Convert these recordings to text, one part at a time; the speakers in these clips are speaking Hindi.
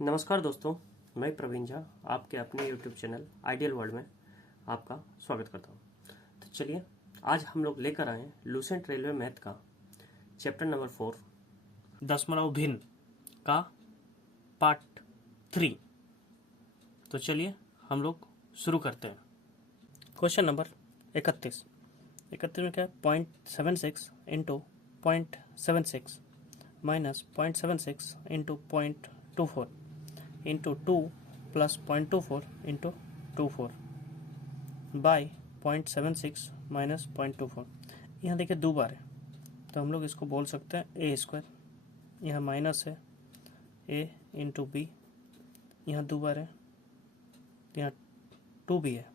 नमस्कार दोस्तों, मैं प्रवीण झा आपके अपने YouTube चैनल आइडियल वर्ल्ड में आपका स्वागत करता हूं। तो चलिए आज हम लोग लेकर आए हैं लूसेंट रेलवे मैथ का चैप्टर नंबर 4 दशमलव भिन्न का पार्ट 3। तो चलिए हम लोग शुरू करते हैं। क्वेश्चन नंबर 31 में क्या है, 0.76 into 0.76 minus 0.76 into 0.24 into 2 plus 0.24 into 24 by 0.76 minus 0.24। यहाँ देखिए दो बार है तो हम लोग इसको बोल सकते हैं ए स्क्वायर। यहाँ माइनस है ए इंटू बी, यहाँ दो बार है तो यहाँ 2 भी है,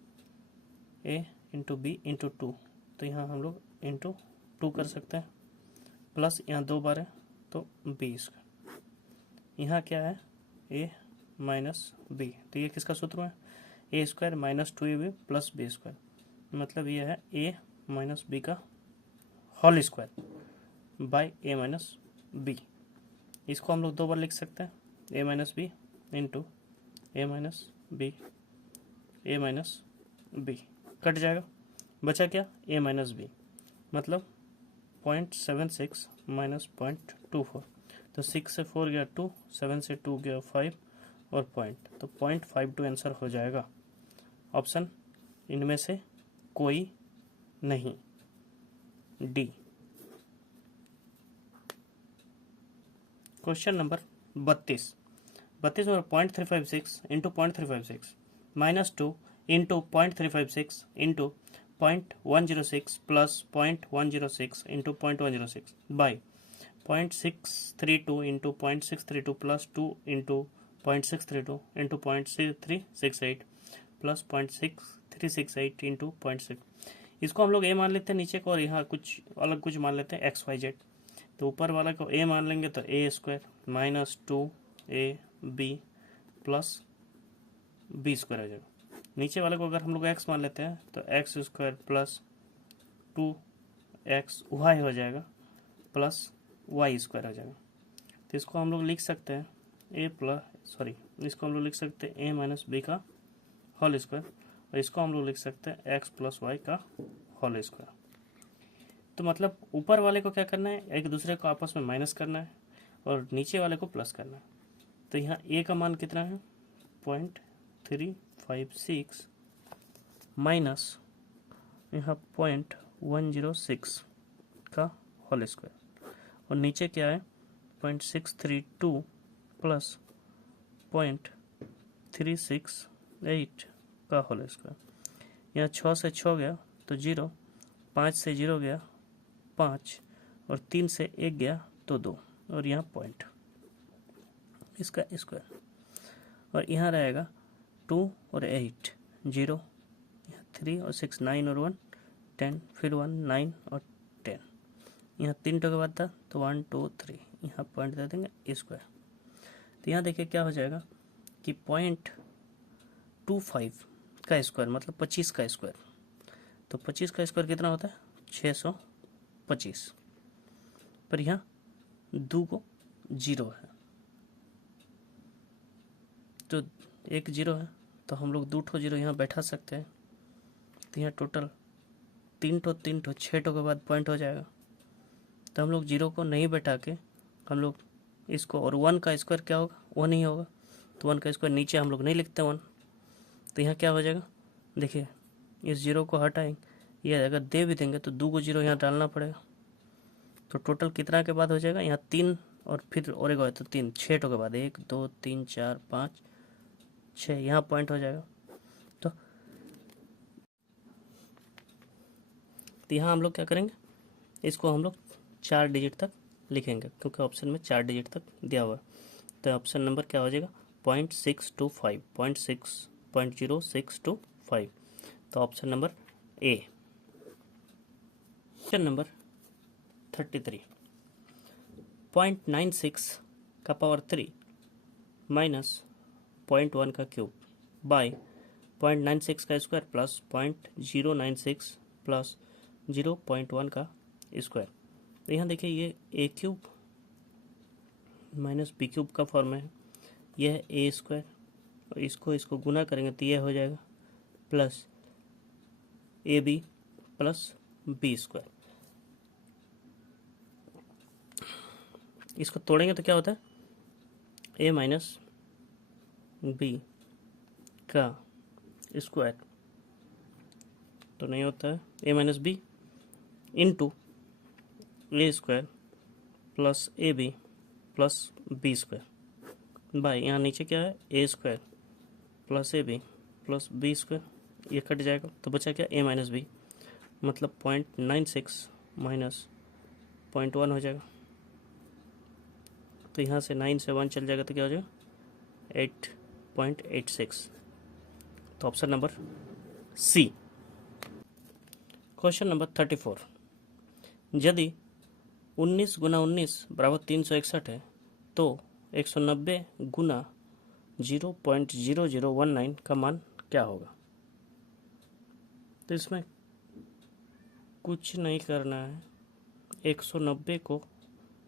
ए इंटू बी इंटू 2, तो यहाँ हम लोग इंटू 2 कर सकते हैं, प्लस यहाँ दो बार है तो बी स्क्वायर। यहाँ क्या है ए माइनस बी, तो ये किसका सूत्र है, ए square minus 2ab plus B square, मतलब ये है ए माइनस बी का whole square by a minus b. इसको हम लोग दो बार लिख सकते हैं, a minus B into a minus b, a minus b cut जाएगा, बचा क्या ए माइनस बी, मतलब 0.76 माइनस 0.24, तो 6 से 4 गया 2, 7 से 2 गया 5 और पॉइंट, तो 0.52 आंसर हो जाएगा। ऑप्शन इनमें से कोई नहीं, डी। क्वेश्चन नंबर 32 में 0.356 into 0.356 minus 2 into 0.356 into 0.106 plus 0.106 into 0.106 by 0.632 into 0.632 plus 2 into 0.632 into 0.368 plus 0.6368 into 0.6। इसको हम लोग ए मान लेते हैं नीचे को, और यहाँ कुछ अलग कुछ मान लेते हैं XYZ। तो ऊपर वाला को ए मान लेंगे तो a square minus 2ab plus B square हो जाएगा। नीचे वाले को अगर हम लोग x मान लेते हैं तो एक्स स्क्वायर प्लस 2xy हो जाएगा प्लस वाई स्क्वायर हो जाएगा। तो इसको हम लोग लिख सकते हैं इसको हम लोग लिख सकते हैं ए माइनस बी का होल स्क्वायर, और इसको हम लोग लिख सकते हैं एक्स प्लस वाई का होल स्क्वायर। तो मतलब ऊपर वाले को क्या करना है, एक दूसरे को आपस में माइनस करना है और नीचे वाले को प्लस करना है। तो यहाँ ए का मान कितना है 0.356 माइनस यहाँ 0.106 का होल स्क्वायर, और नीचे क्या है 0.632 प्लस 0.368 का होल स्क्वायर। यहाँ 6 से 6 गया तो 0, 5 से 0 गया 5, और 3 से 1 गया तो 2, और यहाँ पॉइंट इसका स्क्वायर, और यहाँ रहेगा 2 और 8 0, 3 और 6 9 और 1 10, फिर 1 9 और 10, यहाँ 3 के बाद था तो 1 2 3, यहाँ पॉइंट दे देंगे स्क्वायर। तो यहाँ देखिए क्या हो जाएगा कि 0.25 का स्क्वायर मतलब 25 का स्क्वायर, तो 25 का स्क्वायर कितना होता है 625, पर यहाँ 2 को 0 है तो एक 0 है, तो हम लोग 2 ठो 0 यहाँ बैठा सकते हैं। तो यहाँ टोटल 3 ठो 6 ठो के बाद पॉइंट हो जाएगा। तो हम लोग 0 को नहीं बैठा के हम लोग इसको, और 1 का स्क्वायर क्या होगा 1 ही होगा, तो 1 का स्क्वायर नीचे हम लोग नहीं लिखते 1। तो यहाँ क्या हो जाएगा, देखिए इस 0 को हटाएंगे, ये अगर दे भी देंगे तो 2 को 0 यहाँ डालना पड़ेगा। तो टोटल कितना के बाद हो जाएगा, यहाँ 3 और फिर और एक तो 3 6 टो के बाद 1 2 3 4 5 6 यहाँ पॉइंट हो जाएगा। तो यहाँ हम लोग क्या करेंगे, इसको हम लोग 4 डिजिट तक लिखेंगे क्योंकि ऑप्शन में 4 डिजिट तक दिया हुआ है। तो ऑप्शन नंबर क्या हो जाएगा 0.625 0.0625, तो option number A. Question number 33 0.96 का पावर 3 माइनस 0.1 का क्यूब बाय 0.96 का स्क्वायर प्लस 0.096 प्लस 0.1 का स्क्वायर। तो यहाँ देखिए ये ए क्यूब माइनस बी क्यूब का फॉर्म है, यह है ए स्क्वायर, और इसको गुना करेंगे तो यह हो जाएगा plus A B plus B square. इसको तोड़ेंगे तो क्या होता है, ए माइनस बी का स्क्वायर, तो नहीं होता है ए minus B into A square plus A B plus B square by, यहाँ नीचे क्या है ए square plus A B plus B square, ये कट जाएगा तो बचा क्या ए माइनस बी, मतलब 0.96 माइनस 0.1 हो जाएगा। तो यहाँ से 9 से 1 चल जाएगा तो क्या हो जाएगा 8.86। तो option number C. Question number 34, यदि 19 गुना 19 बराबर 361 है तो 190 गुना 0.0019 का मान क्या होगा। तो इसमें कुछ नहीं करना है, 190 को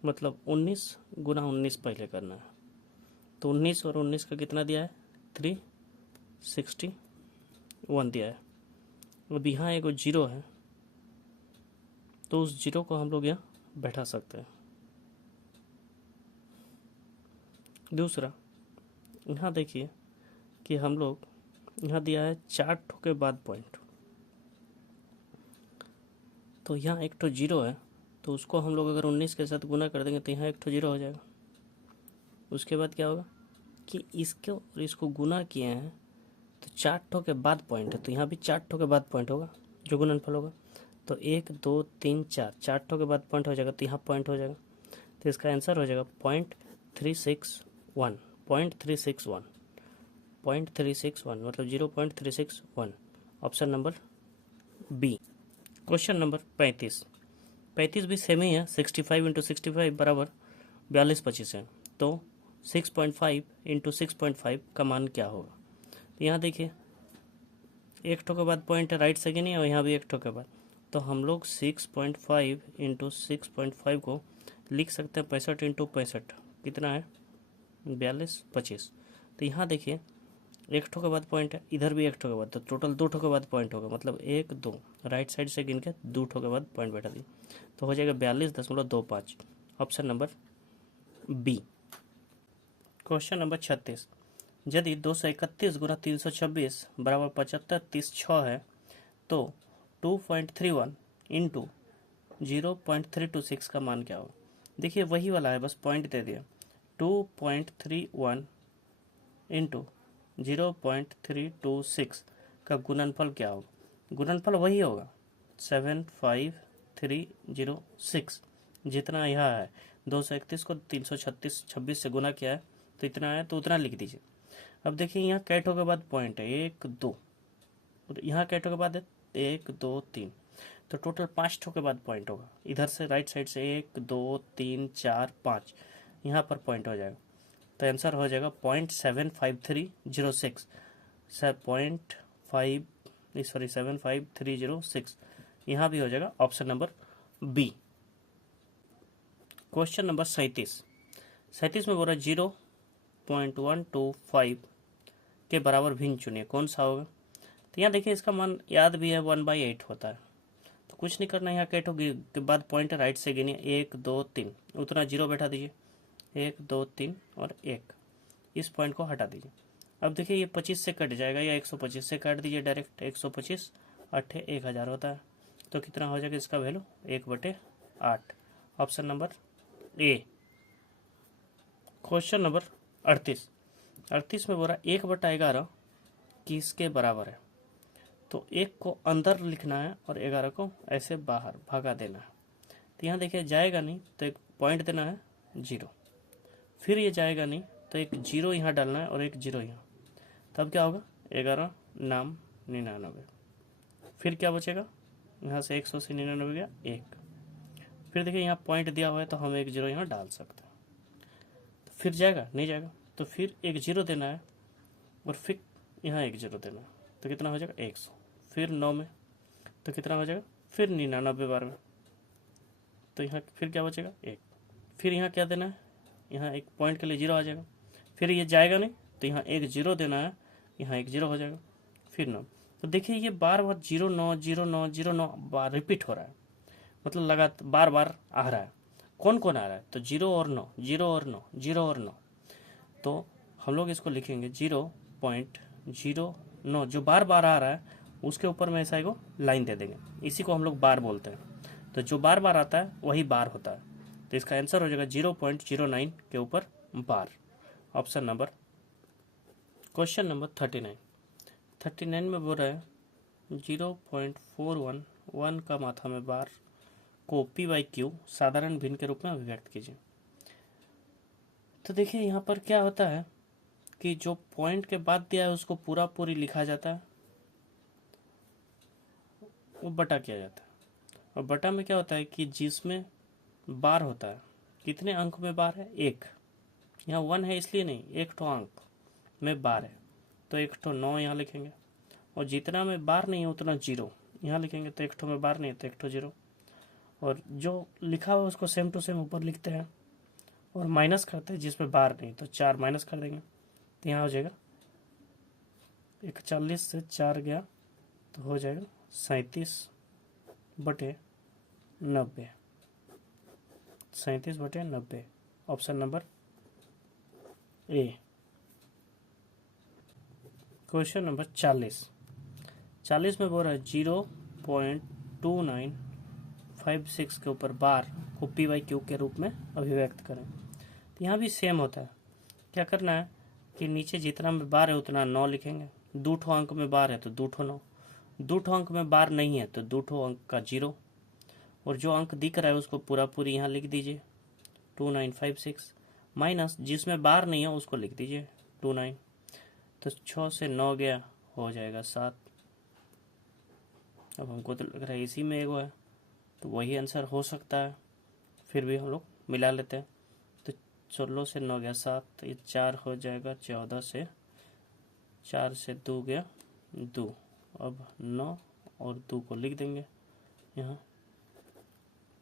मतलब 19 गुना 19 पहले करना है। तो 19 और 19 का कितना दिया है 361 दिया है। अब यहाँ एक जीरो है तो उस जीरो को हम लोग यहाँ बैठा सकते हैं। दूसरा, यहाँ देखिए कि हम लोग यहाँ दिया है 4 ठो के बाद पॉइंट, तो यहाँ एक ठो जीरो है तो उसको हम लोग अगर 19 के साथ गुना कर देंगे तो यहाँ एक ठो जीरो हो जाएगा। उसके बाद क्या होगा कि इसको और इसको गुना किए हैं तो 4 ठो के बाद पॉइंट है, तो यहाँ भी 4 ठो के बाद पॉइंट होगा जो गुणनफल होगा। तो 1 2 3 4 4 ठो के बाद पॉइंट हो जाएगा तो यहाँ पॉइंट हो जाएगा। तो इसका आंसर हो जाएगा 0.361 मतलब 0.361, option number B. Question number 35 भी सेम ही है। 65 इंटू 65 बराबर 42/25 है, तो 6.5 इंटू 6.5 का मान क्या होगा। तो यहाँ देखिए एक ठो के बाद पॉइंट है राइट से कि नहीं, और यहाँ भी एक ठो के बाद, तो हम लोग 6.5 इंटू 6.5 को लिख सकते हैं 65 इंटू 65, कितना है 42/25। तो यहाँ देखिए एक ठो के बाद पॉइंट है, इधर भी एक ठो के बाद, तो टोटल 2 ठो के बाद पॉइंट होगा, मतलब 1 2 राइट साइड से गिन के 2 ठो के बाद पॉइंट बैठा दी, तो हो जाएगा 42.25, option number B. Question number 36, यदि 231 गुना 326 बराबर 75 30 6 है तो 2.31 इंटू 0.326 का मान क्या होगा। देखिए वही वाला है, बस पॉइंट दे दिया। 2.31 इंटू 0.326 का गुणनफल क्या होगा। गुणनफल वही होगा 75306, जितना यह है 231 को 326 से गुना किया है तो इतना है, तो उतना लिख दीजिए। अब देखिए यहाँ कैटो के बाद पॉइंट है 1 2, यहाँ कैटो के बाद है 1 2 3, तो टोटल 5 ठो के बाद पॉइंट होगा। इधर से राइट साइड से 1 2 3 4 5 यहाँ पर पॉइंट हो जाएगा, तो आंसर हो जाएगा 0.75306 75306, यहाँ भी हो जाएगा option number B. Question number 37 में बोला 0.125 के बराबर भिन्न चुनिए, कौन सा होगा। तो यहाँ देखिए इसका मान याद भी है 1/8 होता है, तो कुछ नहीं करना, यहाँ कैटो के बाद पॉइंट राइट से गिनिए 1 2 3, उतना जीरो बैठा दीजिए 1 2 3 और 1, इस पॉइंट को हटा दीजिए। अब देखिए ये 25 से कट जाएगा या 125 से काट दीजिए डायरेक्ट, 125 8 1000 होता है, तो कितना हो जाएगा इसका value 1/8, option number A. Question number 38 में बोला 1/11 किसके बराबर है। तो 1 को अंदर लिखना है और 11 को ऐसे बाहर भागा देना है। तो यहाँ देखिए जाएगा नहीं तो एक पॉइंट देना है 0, फिर ये जाएगा नहीं तो एक 0 यहाँ डालना है और एक 0 यहाँ, तब क्या होगा 11 नाम 99, फिर क्या बचेगा यहाँ से 100 से 99 गया 1, फिर देखिए यहाँ पॉइंट दिया हुआ है तो हम एक 0 यहाँ डाल सकते हैं, तो फिर जाएगा नहीं जाएगा, तो फिर एक 0 देना है और फिर यहाँ एक 0 देना है, तो कितना हो जाएगा 100, फिर 9 में तो कितना हो जाएगा फिर 99 बार में, तो यहाँ फिर क्या बचेगा 1, फिर यहाँ क्या देना है, यहाँ एक पॉइंट के लिए 0 आ जाएगा, फिर ये जाएगा नहीं, तो यहाँ एक जीरो देना है, यहाँ एक जीरो हो जाएगा, फिर 9। तो देखिए ये बार बार 0 9 0 9 0 9 बार रिपीट हो रहा है, मतलब लगातार बार बार आ रहा है। कौन कौन आ रहा है? तो 0 और 9, 0 और 9, 0 और 9। तो हम लोग इसको लिखेंगे 0.09, जो बार बार आ रहा है उसके ऊपर में ऐसा एगो लाइन दे देंगे, इसी को हम लोग बार बोलते हैं। तो जो बार बार आता है वही बार होता है, तो इसका आंसर हो जाएगा 0.09 के ऊपर बार, ऑप्शन नंबर। क्वेश्चन नंबर 39 में बोल रहा है 0.411 का मात्रा में बार को P/Q साधारण भिन्न के रूप में अभिव्यक्त कीजिए। तो देखिए यहाँ पर क्या होता है कि जो पॉइंट के बाद दिया है उसको पूरा पूरी लिखा जाता है, वो बटा किया जाता है। और बटा में क्या होता है कि जिसमें बार होता है, कितने अंक में बार है? 1। यहाँ 1 है इसलिए नहीं, 1 ठो अंक में बार है, तो 1 ठो 9 यहाँ लिखेंगे। और जितना में बार नहीं है उतना 0 यहाँ लिखेंगे, तो 1 ठो में बार नहीं है तो 1 ठो 0। और जो लिखा हुआ उसको सेम टू सेम ऊपर लिखते हैं और माइनस करते हैं जिसमें बार नहीं, तो 4 माइनस कर देंगे, तो यहाँ हो जाएगा 41 से 4 गया तो हो जाएगा 37/90, 37/90, option number A. Question number 40 में बोल रहा है 0.2956 के ऊपर बार को P/Q के रूप में अभिव्यक्त करें। तो यहाँ भी सेम होता है, क्या करना है कि नीचे जितना में बार है उतना 9 लिखेंगे, 2 ठो अंक में बार है तो 2 ठो 9, 2 ठो अंक में बार नहीं है तो 2 ठो अंक का 0, और जो अंक दिख रहा है उसको पूरा पूरी यहाँ लिख दीजिए 2956, माइनस जिसमें बार नहीं है उसको लिख दीजिए 29, तो 6 से 9 गया हो जाएगा 7। अब हमको तो लग रहा है इसी में एगो है तो वही आंसर हो सकता है, फिर भी हम लोग मिला लेते हैं। तो 16 से 9 गया 7, तो ये 4 हो जाएगा, 14 से 4 से 2 गया 2, अब 9 और 2 को लिख देंगे यहाँ,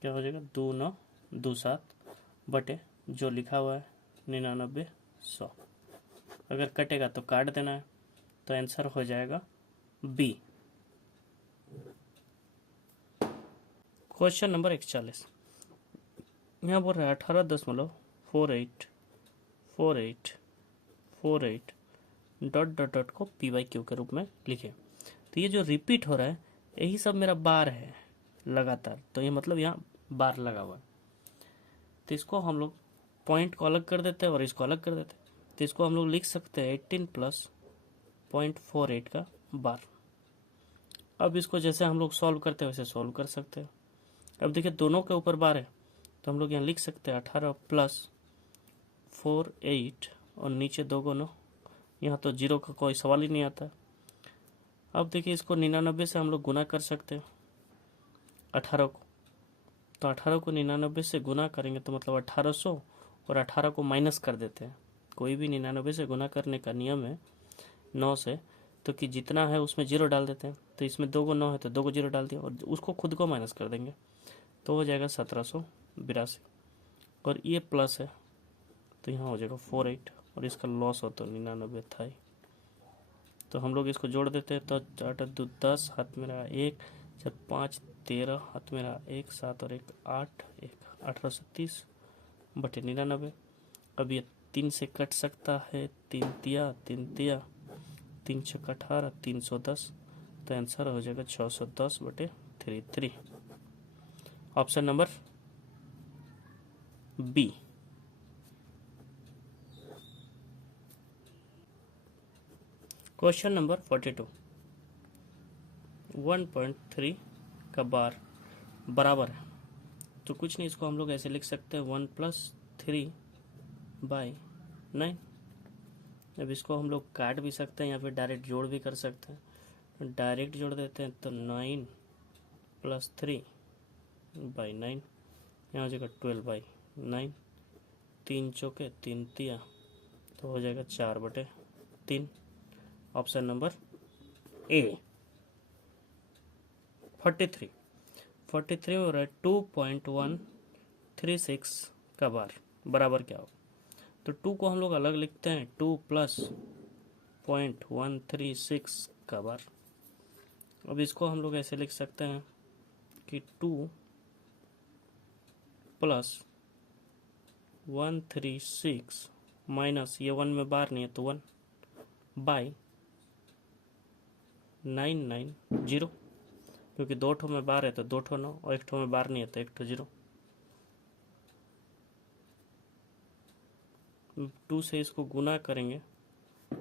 क्या हो जाएगा 2 9 2 7 बटे जो लिखा हुआ है 99 100। अगर कटेगा तो काट देना है, तो आंसर हो जाएगा बी। क्वेश्चन नंबर 41, यहाँ बोल रहा है 18.484848 डॉट डॉट डॉट को P/Q के रूप में लिखे। तो ये जो रिपीट हो रहा है यही सब मेरा बार है लगातार, तो ये मतलब यहाँ बार लगा हुआ है। तो इसको हम लोग पॉइंट को अलग कर देते हैं और इसको अलग कर देते हैं, तो इसको हम लोग लिख सकते हैं 18 + 0.48 का बार। अब इसको जैसे हम लोग सॉल्व करते हैं वैसे सॉल्व कर सकते हैं। अब देखिए दोनों के ऊपर बार है, तो हम लोग यहाँ लिख सकते हैं 18 + 48 और नीचे 2 गुना, यहाँ तो 0 का कोई सवाल ही नहीं आता। अब देखिए इसको 99 से हम लोग गुना कर सकते हैं 18 को, तो 18 को 99 से गुना करेंगे तो मतलब 1800, और 18 को माइनस कर देते हैं। कोई भी 99 से गुना करने का नियम है 9 से, तो कि जितना है उसमें 0 डाल देते हैं, तो इसमें 2 को 9 है तो 2 को 0 डाल दिया और उसको खुद को माइनस कर देंगे, तो हो जाएगा 1782। और ये प्लस है तो यहाँ हो जाएगा 48, और इसका लॉस हो तो 99 था ही। तो हम लोग इसको जोड़ देते हैं, तो 8 2 10, हाथ में रहा 1, 4 5 13, हाथ में रहा 1 7 और 1 8, 1830/99। अब ये 3 से कट सकता है, 3 तिया 3 तिया 3 6 18, 310, तो आंसर हो जाएगा 610/33, option number B. Question number 42, 1.3 का बार बराबर है, तो कुछ नहीं, इसको हम लोग ऐसे लिख सकते हैं 1 + 3/9। अब इसको हम लोग काट भी सकते हैं या फिर डायरेक्ट जोड़ भी कर सकते हैं। डायरेक्ट जोड़ देते हैं तो 9 + 3/9, यहाँ हो जाएगा 12/9, 3 चौके 3 तिया, तो हो जाएगा 4/3, ऑप्शन नंबर ए। 43 में हो रहा है 2.136 का बार बराबर क्या होगा? तो 2 को हम लोग अलग लिखते हैं, 2 प्लस 0.136 का बार। अब इसको हम लोग ऐसे लिख सकते हैं कि 2 प्लस 136 माइनस, ये 1 में बार नहीं है तो 1 बाई 990, क्योंकि 2 ठो में बार है तो 2 ठो 9 और 1 ठो में बार नहीं है तो 1 ठो 0। 2 से इसको गुना करेंगे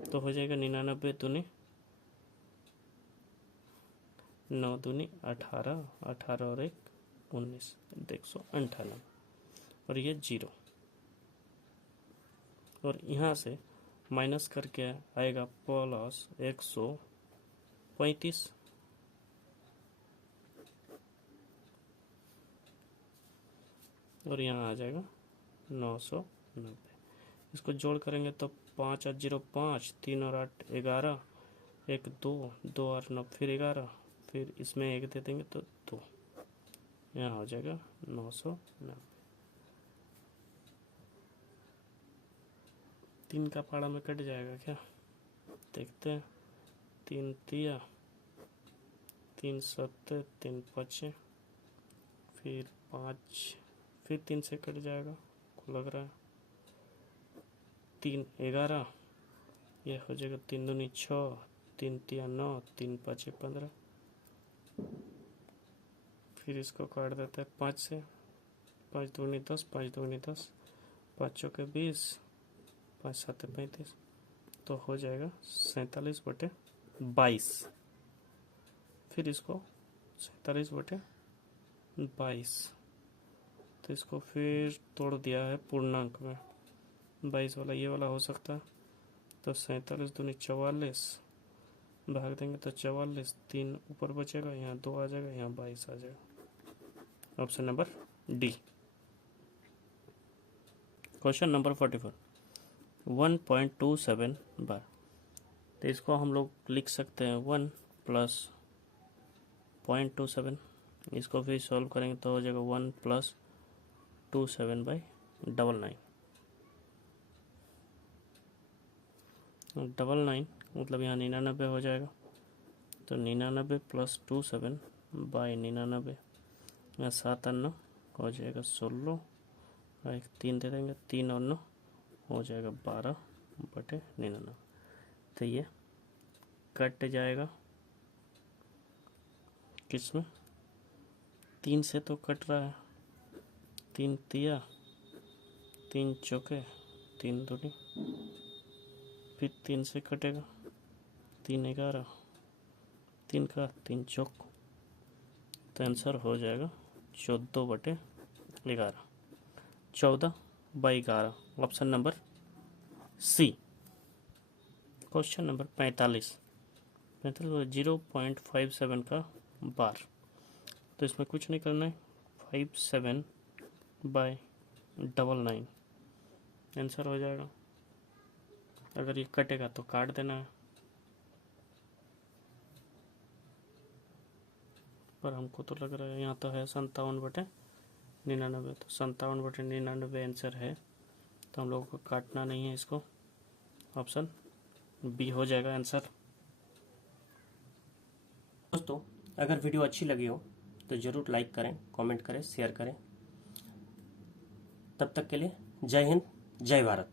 तो हो जाएगा 99 दूनी 9 दूनी 18, 18 और 1 19, 198 और ये 0। और यहाँ से माइनस करके आएगा प्लस 135 और यहाँ आ जाएगा 990। इसको जोड़ करेंगे तो 5 और 0 5, 3 और 8 11, 1 2, 2 और 9 फिर 11, फिर इसमें 1 दे देंगे तो 2, यहाँ हो जाएगा 990। 3 का पाड़ा में कट जाएगा क्या, देखते हैं। 3 तिया 3 7, 3 5, फिर 5, फिर 3 से कट जाएगा को लग रहा है। 3 11, यह हो जाएगा 3 दूनी 6, 3 तिया 9, 3 5 15, फिर इसको काट देते हैं 5 से, 5 दूनी 10, 5 दूनी 10, 5 चौके 20, 5 7 35, तो हो जाएगा 47/22। फिर इसको 47/22, तो इसको फिर तोड़ दिया है पूर्णांक में। 22 वाला ये वाला हो सकता है, तो 47 दूनी 44, भाग देंगे तो 44, 3 ऊपर बचेगा, यहाँ 2 आ जाएगा, यहाँ 22 आ जाएगा। Option number D. Question number 44, 1.27 बार। तो इसको हम लोग लिख सकते हैं 1 प्लस 0.27, इसको फिर सॉल्व करेंगे तो हो जाएगा 1 प्लस 27/99। 99 मतलब यहाँ 99 हो जाएगा, तो 99 प्लस 27/99, यहाँ 7 और 9 हो जाएगा 16, और 1 3 दे देंगे, 3 और 9 हो जाएगा 12/99। तो ये कट जाएगा किसमें, 3 से तो कट रहा है, 3 तिया 3 चौके 3 दूनी, फिर 3 से कटेगा, 3 11, 3 का 3 चौक, तो आंसर हो जाएगा 14/11, 14/11, option number C. Question number 45, 0.57 का बार। तो इसमें कुछ नहीं करना है, 57/99 आंसर हो जाएगा। अगर ये कटेगा तो काट देना है, पर हमको तो लग रहा है यहाँ तो है 57/99, तो 57/99 आंसर है, तो हम लोगों को काटना नहीं है इसको, ऑप्शन बी हो जाएगा आंसर। दोस्तों, अगर वीडियो अच्छी लगी हो तो ज़रूर लाइक करें, कमेंट करें, शेयर करें। तब तक के लिए जय हिंद, जय भारत।